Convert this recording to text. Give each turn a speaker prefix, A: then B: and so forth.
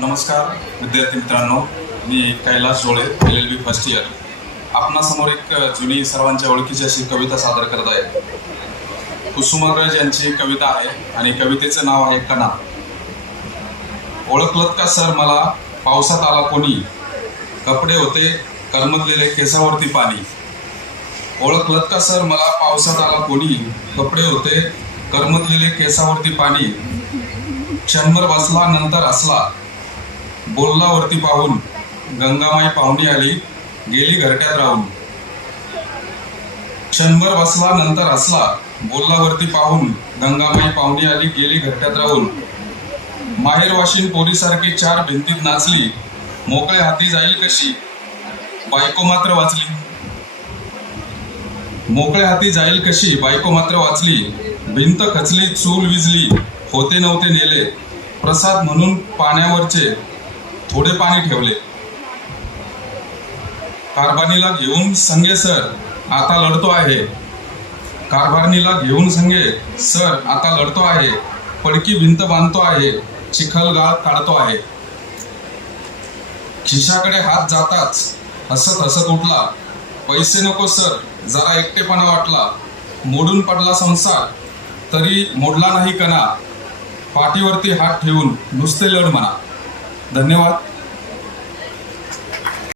A: नमस्कार विद्यार्थी मित्रांनो. मी Kailas Jole L L B first year आपणासमोर एक जुनी सर्वांच्या ओळखीची अशी कविता सादर करत आहे. कुसुमाग्रज यांची कविता आहे आणि कवितेचं नाव आहे कणा. ओळखलत का सर मला? पावसात आला कोणी? कपडे होते करमतलेले केसावरती पाणी. ओळखलत का सर मला? पावसात आला कोणी? कपडे होते करमतलेले केसावरती पाणी. क्षणभर बसला नंतर असला बोलला वरती पाहून गंगामाई पाहुणी आली गेली घरट्यात राहून. क्षणभर बसला नंतर असला बोलला वरती पाहून गंगामाई पाहुणी आली गेली घरट्यात राहून. माहेर वाशिन पोरीसारखी चार भिंतीत नाचली. मोकळ्या हाती जाईल कशी? बायको मात्र वाचली. मोकळ्या हाती जाईल कशी? बायको मात्र वाचली. भिंत खचली चूल विजली. होते नव्हते नेले. प्रसाद म्हणून पाण्यावरचे. थोडे पाणी ठेवले. कारभारणीला घेऊन संगे सर आता लढतो आहे. कारभारणीला घेऊन संगे सर आता लढतो आहे. पडकी भिंत बांधतो आहे. चिखलगाळ काढतो आहे. खिशाकडे हात जाताच हसत हसत उठला. पैसे नको सर. जरा एकटेपणा वाटला. मोडून पडला संसार. तरी मोडला नाही कणा. पाठीवरती हात ठेवून नुसते लढ म्हणा. धन्यवाद.